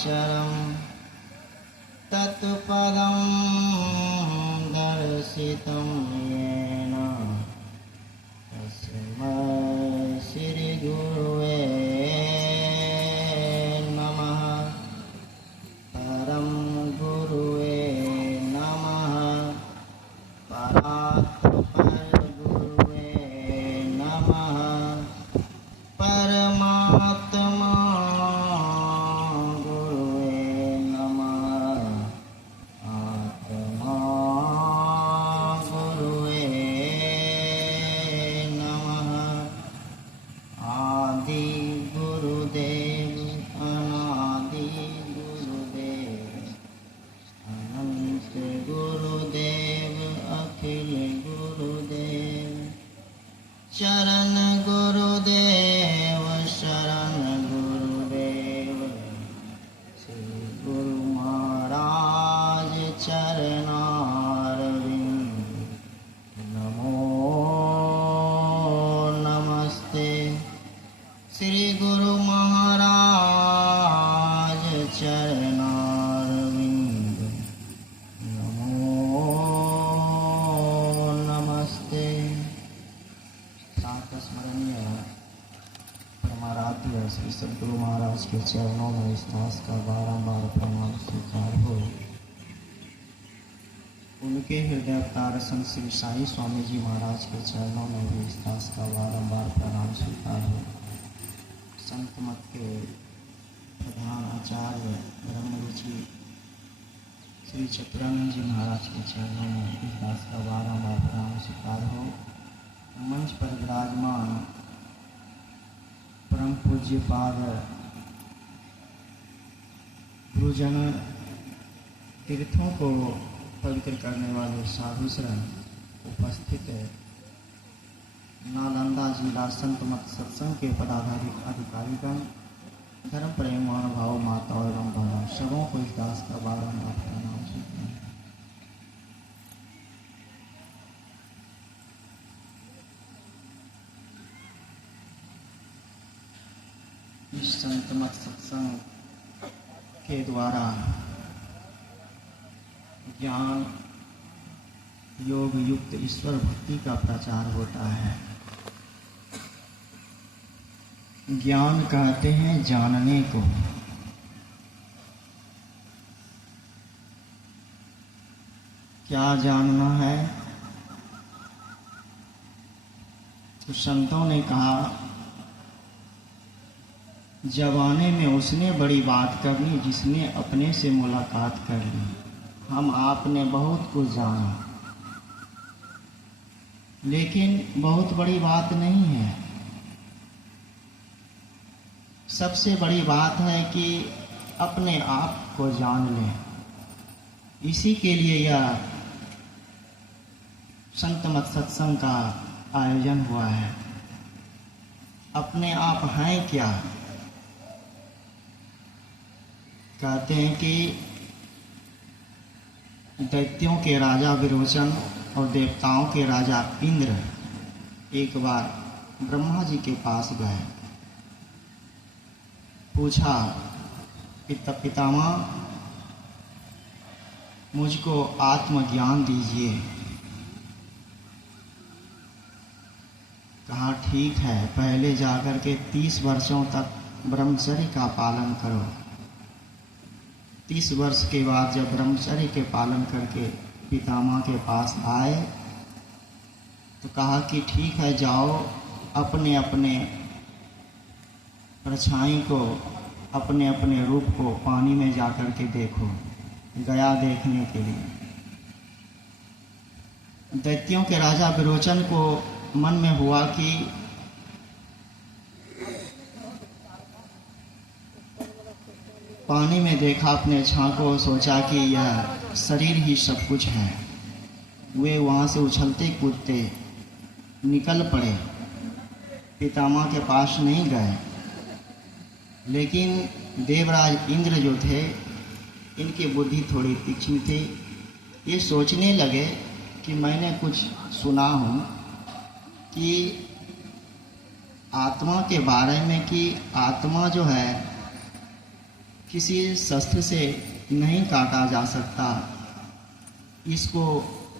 चरम तत्पदं दर्शितं येन तस्मै श्री गुरुवे नमः। परम गुरुवे नमः। परात्पर गुरुवे नमः। परमात्मा शरण गुरुदेव शरण गुरुदेव श्री गुरु महाराज चरणारविंद नमो नमस्ते। श्री गुरु महाराज चरणारविंद नमो नमस्ते। स्मरणीय परमाराध्य श्री सद्गुरु महाराज के चरणों में इस दास का बारंबार प्रणाम स्वीकार हो। उनके हृदय अवतार श्री साई स्वामी जी महाराज के चरणों में भी इस दास का बारंबार प्रणाम स्वीकार हो। संत मत के प्रधान आचार्य ब्रह्मऋषि श्री चतुरानंद जी महाराज के चरणों में इस दास का बारंबार प्रणाम स्वीकार हो। मंच पर विराजमान परम पूज्य पाद गुरुजन तीर्थों को पवित्र करने वाले साधु शरण उपस्थित नालंदा जिला संत मत सत्संग के पदाधिकारी अधिकारीगण धर्म प्रेम महानुभाव माताओं एवं बहनों सबों को इस दास का बारंबार प्रणाम स्वीकार। इस संत मत सत्संग के द्वारा ज्ञान योग युक्त ईश्वर भक्ति का प्रचार होता है। ज्ञान कहते हैं जानने को। क्या जानना है? तो संतों ने कहा जवाने में उसने बड़ी बात करनी जिसने अपने से मुलाकात कर ली। हम आपने बहुत कुछ जाना, लेकिन बहुत बड़ी बात नहीं है। सबसे बड़ी बात है कि अपने आप को जान लें। इसी के लिए यह संत मत सत्संग का आयोजन हुआ है। अपने आप हैं क्या? कहते हैं कि दैत्यों के राजा विरोचन और देवताओं के राजा इंद्र एक बार ब्रह्मा जी के पास गए। पूछा पितामह मुझको आत्मज्ञान दीजिए। कहा ठीक है, पहले जाकर के 30 वर्षों तक ब्रह्मचर्य का पालन करो। 30 वर्ष के बाद जब ब्रह्मचर्य के पालन करके पितामह के पास आए तो कहा कि ठीक है, जाओ अपने अपने परछाई को, अपने अपने रूप को पानी में जाकर के देखो। गया देखने के लिए। दैत्यों के राजा विरोचन को मन में हुआ कि पानी में देखा अपने छां को, सोचा कि यह शरीर ही सब कुछ है। वे वहाँ से उछलते कूदते निकल पड़े, पितामह के पास नहीं गए। लेकिन देवराज इंद्र जो थे, इनकी बुद्धि थोड़ी तीक्ष्ण थी। ये सोचने लगे कि मैंने कुछ सुना हूँ कि आत्मा के बारे में, कि आत्मा जो है किसी शस्त्र से नहीं काटा जा सकता, इसको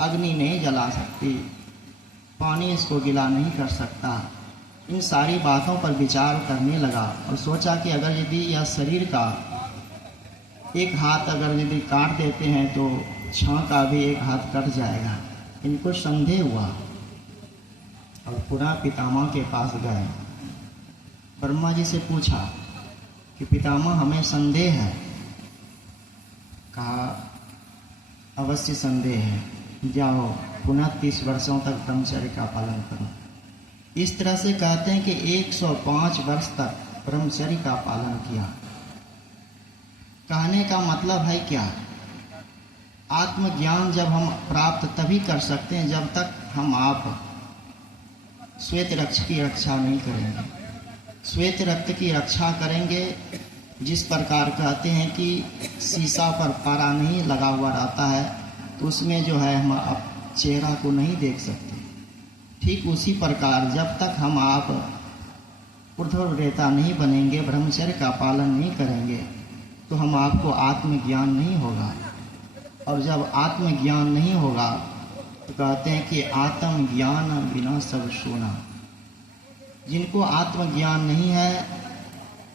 अग्नि नहीं जला सकती, पानी इसको गीला नहीं कर सकता। इन सारी बातों पर विचार करने लगा और सोचा कि अगर यदि यह शरीर का एक हाथ अगर यदि काट देते हैं तो छां का भी एक हाथ कट जाएगा। इनको संदेह हुआ और पुनः पितामह के पास गए। ब्रह्मा जी से पूछा कि पितामह हमें संदेह है। कहा अवश्य संदेह है, जाओ पुनः 30 वर्षों तक ब्रह्मचर्य का पालन करो। इस तरह से कहते हैं कि 105 वर्ष तक ब्रह्मचर्य का पालन किया। कहने का मतलब है क्या? आत्मज्ञान जब हम प्राप्त तभी कर सकते हैं जब तक हम आप श्वेत रक्त की रक्षा नहीं करेंगे। श्वेत रक्त की रक्षा करेंगे जिस प्रकार कहते हैं कि शीशा पर पारा नहीं लगा हुआ रहता है तो उसमें जो है हम अब चेहरा को नहीं देख सकते। ठीक उसी प्रकार जब तक हम आप ऊर्ध्वरेता नहीं बनेंगे, ब्रह्मचर्य का पालन नहीं करेंगे तो हम आपको आत्मज्ञान नहीं होगा। और जब आत्मज्ञान नहीं होगा तो कहते हैं कि आत्मज्ञान बिना सब सोना। जिनको आत्मज्ञान नहीं है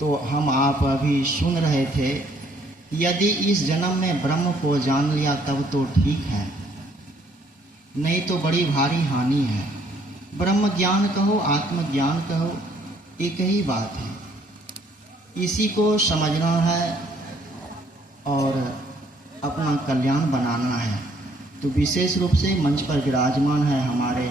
तो हम आप अभी सुन रहे थे, यदि इस जन्म में ब्रह्म को जान लिया तब तो ठीक है, नहीं तो बड़ी भारी हानि है। ब्रह्म ज्ञान कहो आत्मज्ञान कहो एक ही बात है, इसी को समझना है और अपना कल्याण बनाना है। तो विशेष रूप से मंच पर विराजमान है हमारे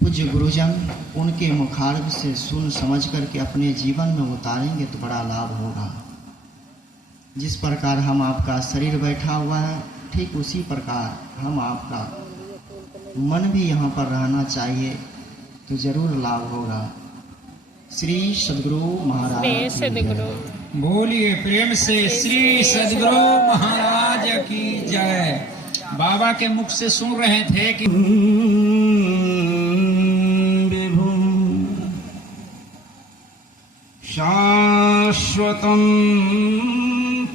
पूज्य गुरुजन, उनके मुखारब से सुन समझ करके अपने जीवन में उतारेंगे तो बड़ा लाभ होगा। जिस प्रकार हम आपका शरीर बैठा हुआ है ठीक उसी प्रकार हम आपका मन भी यहाँ पर रहना चाहिए तो जरूर लाभ होगा। श्री सद्गुरु महाराज सद्गुरु बोलिए प्रेम से श्री सद्गुरु महाराज की जय। बाबा के मुख से सुन रहे थे कि शाश्वतं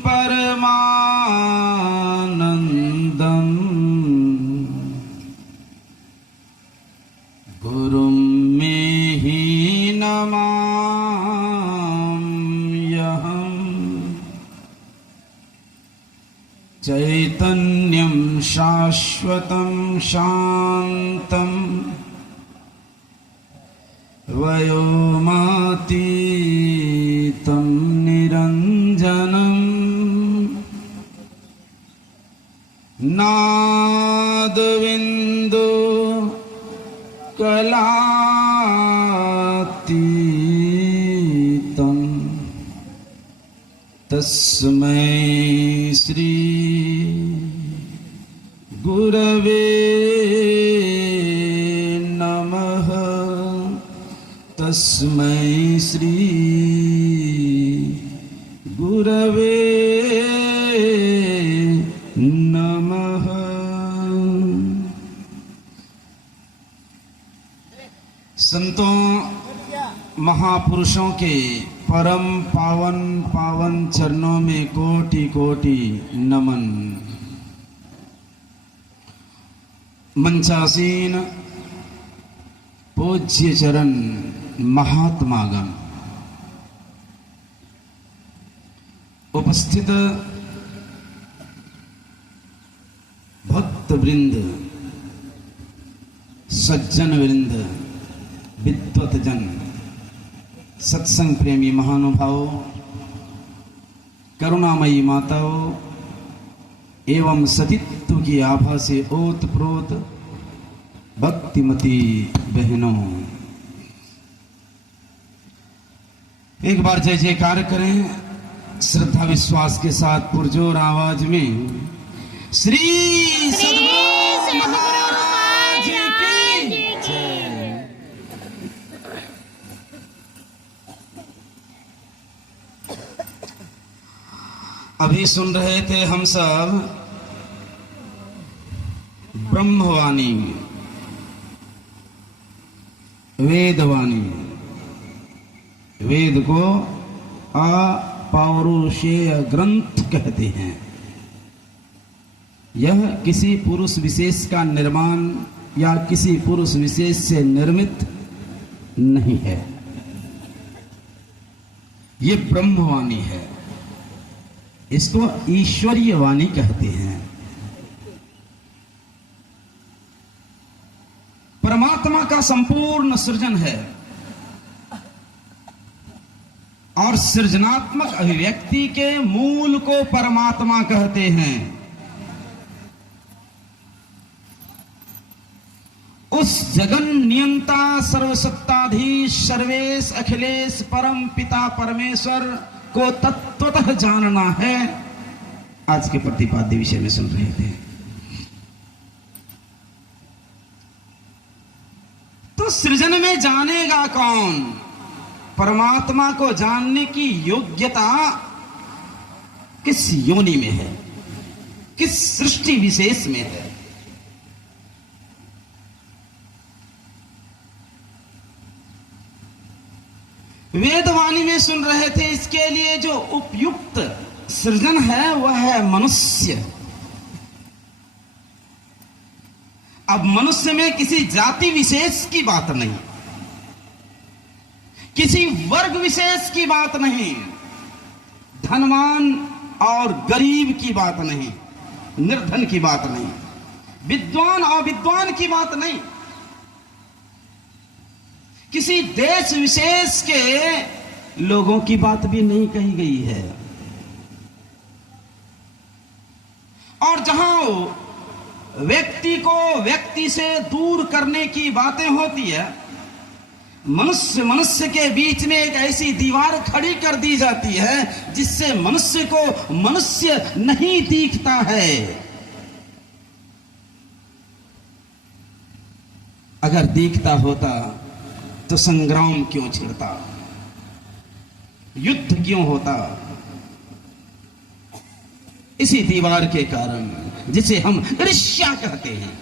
परमानन्दं गुरुं मे हि नमाम्यहम् चैतन्यं शाश्वतं शान्तम् वयोमातीतं निरञ्जनं नादबिन्दु कलातीतं तस्मै श्री गुरवे नमः। तस्मै श्री गुरवे नमः। संतों महापुरुषों के परम पावन पावन चरणों में कोटि कोटि नमन। मंचासीन पूज्य चरण महात्मागण, उपस्थित भक्त वृंद, सज्जन वृंद, विद्वत जन, सत्संग प्रेमी महानुभावों, करुणामयी माताओं एवं सतीत्व की आभा से ओतप्रोत भक्तिमती बहनों, एक बार जय जयकार करें श्रद्धा विश्वास के साथ पुरजोर आवाज में। श्री सद्गुरु महाराज की जय। अभी सुन रहे थे हम सब ब्रह्मवाणी, वेदवाणी, वेद को पौरुषेय ग्रंथ कहते हैं। यह किसी पुरुष विशेष का निर्माण या किसी पुरुष विशेष से निर्मित नहीं है, ये ब्रह्मवाणी है, इसको ईश्वरीय वाणी कहते हैं। परमात्मा का संपूर्ण सृजन है और सृजनात्मक अभिव्यक्ति के मूल को परमात्मा कहते हैं। उस जगन नियंता सर्वसत्ताधीश सर्वेश अखिलेश परम पिता परमेश्वर को तत्वतः जानना है। आज के प्रतिपाद्य विषय में सुन रहे थे। तो सृजन में जानेगा कौन? परमात्मा को जानने की योग्यता किस योनि में है, किस सृष्टि विशेष में है? वेदवाणी में सुन रहे थे, इसके लिए जो उपयुक्त सृजन है वह है मनुष्य। अब मनुष्य में किसी जाति विशेष की बात नहीं, किसी वर्ग विशेष की बात नहीं, धनवान और गरीब की बात नहीं, निर्धन की बात नहीं, विद्वान और अविद्वान की बात नहीं, किसी देश विशेष के लोगों की बात भी नहीं कही गई है। और जहां व्यक्ति को व्यक्ति से दूर करने की बातें होती है, मनुष्य के बीच में एक ऐसी दीवार खड़ी कर दी जाती है जिससे मनुष्य को मनुष्य नहीं दिखता है। अगर दिखता होता तो संग्राम क्यों छिड़ता, युद्ध क्यों होता? इसी दीवार के कारण, जिसे हम ईर्ष्या कहते हैं।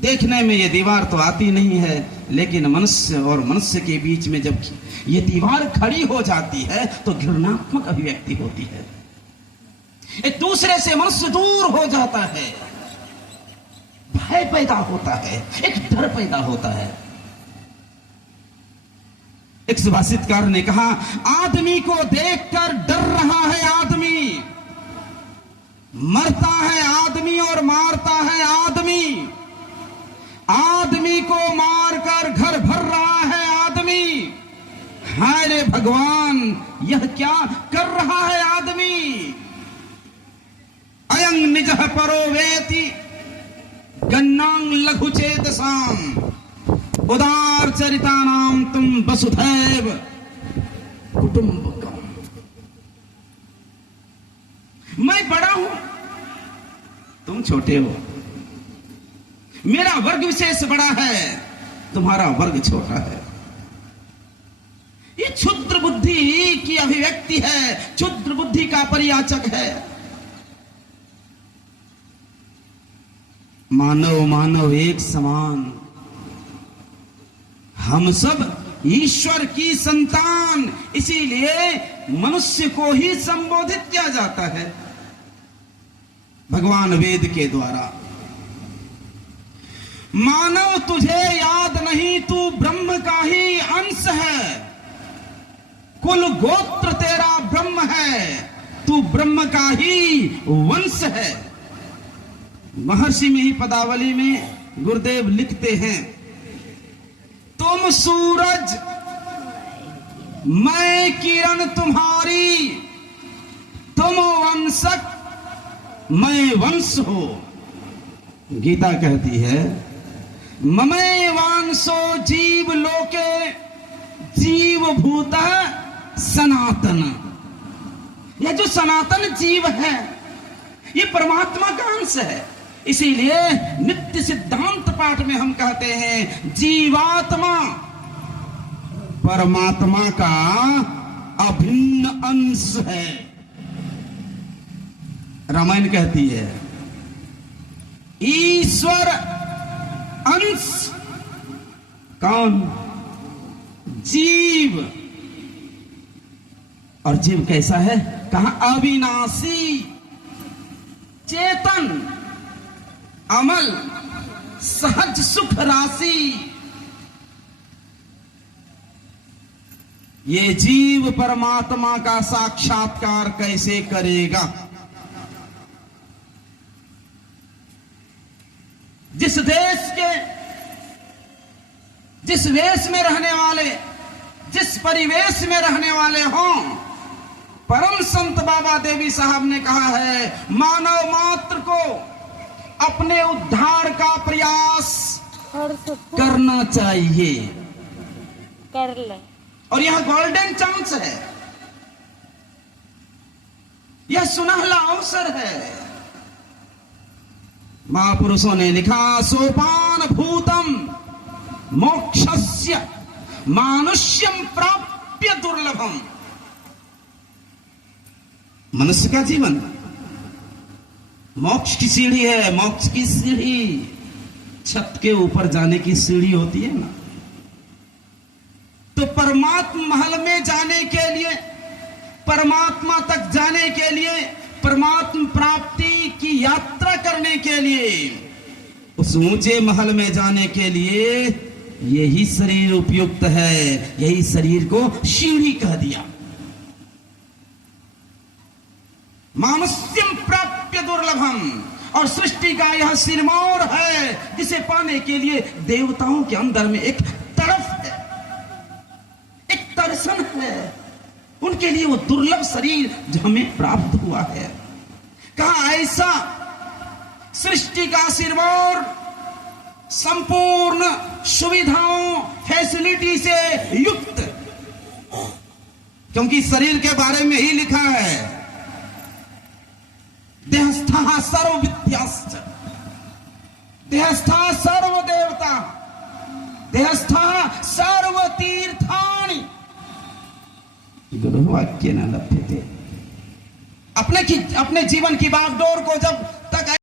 देखने में ये दीवार तो आती नहीं है, लेकिन मनुष्य और मनुष्य के बीच में जब ये दीवार खड़ी हो जाती है तो घृणात्मक अभिव्यक्ति होती है। एक दूसरे से मनुष्य दूर हो जाता है, भय पैदा होता है, एक डर पैदा होता है। एक सुभाषितकार ने कहा, आदमी को देखकर डर रहा है आदमी, मरता है आदमी और मारता है आदमी, आदमी को मारकर घर भर रहा है आदमी। हाय रे भगवान, यह क्या कर रहा है आदमी? अयं निजः परो वेति गन्नां लघु चेतसाम उदार चरितानाम तुम वसुधैव कुटुंबकम। मैं बड़ा हूं, तुम छोटे हो, मेरा वर्ग विशेष बड़ा है, तुम्हारा वर्ग छोटा है। ये क्षुद्र बुद्धि की अभिव्यक्ति है, क्षुद्र बुद्धि का परियाचक है। मानव मानव एक समान, हम सब ईश्वर की संतान, इसीलिए मनुष्य को ही संबोधित किया जाता है भगवान वेद के द्वारा। मानव तुझे याद नहीं, तू ब्रह्म का ही अंश है, कुल गोत्र तेरा ब्रह्म है, तू ब्रह्म का ही वंश है। महर्षि में ही पदावली में गुरुदेव लिखते हैं, तुम सूरज मैं किरण तुम्हारी, तुम वंशक मैं वंश हो। गीता कहती है, ममे वांसो जीव लोके जीव भूत सनातन। यह जो सनातन जीव है ये परमात्मा का अंश है। इसीलिए नित्य सिद्धांत पाठ में हम कहते हैं, जीवात्मा परमात्मा का अभिन्न अंश है। रामायण कहती है, ईश्वर अंश कौन? जीव। और जीव कैसा है? कहा अविनाशी, चेतन, अमल, सहज सुख राशि। ये जीव परमात्मा का साक्षात्कार कैसे करेगा? जिस देश के, जिस वेश में रहने वाले, जिस परिवेश में रहने वाले हों, परम संत बाबा देवी साहब ने कहा है, मानव मात्र को अपने उद्धार का प्रयास करना चाहिए, कर ले। और यह गोल्डन चांस है, यह सुनहला अवसर है। महापुरुषों ने लिखा, सोपान भूतम मोक्षस्य मानुष्यम प्राप्य दुर्लभम। मनुष्य का जीवन मोक्ष की सीढ़ी है। मोक्ष की सीढ़ी छत के ऊपर जाने की सीढ़ी होती है ना। तो परमात्मा महल में जाने के लिए, परमात्मा तक जाने के लिए, परमात्मा प्राप्ति की यात्रा करने के लिए, उस ऊंचे महल में जाने के लिए यही शरीर उपयुक्त है। यही शरीर को सीढ़ी कह दिया। मानुष्यम प्राप्य दुर्लभम, और सृष्टि का यह सिरमौर है जिसे पाने के लिए देवताओं के अंदर में एक तरफ है, एक दर्शन है। उनके लिए वो दुर्लभ शरीर जो हमें प्राप्त हुआ है। कहा ऐसा सृष्टि का सिरमौर संपूर्ण सुविधाओं, फैसिलिटी से युक्त, क्योंकि शरीर के बारे में ही लिखा है, देहस्थः सर्व विद्याश्च, देहस्थः सर्व देवता, देहस्थः सर्व तीर्थानि गुरुवाक्य न लभ्यते। अपने जीवन की बागडोर को जब तक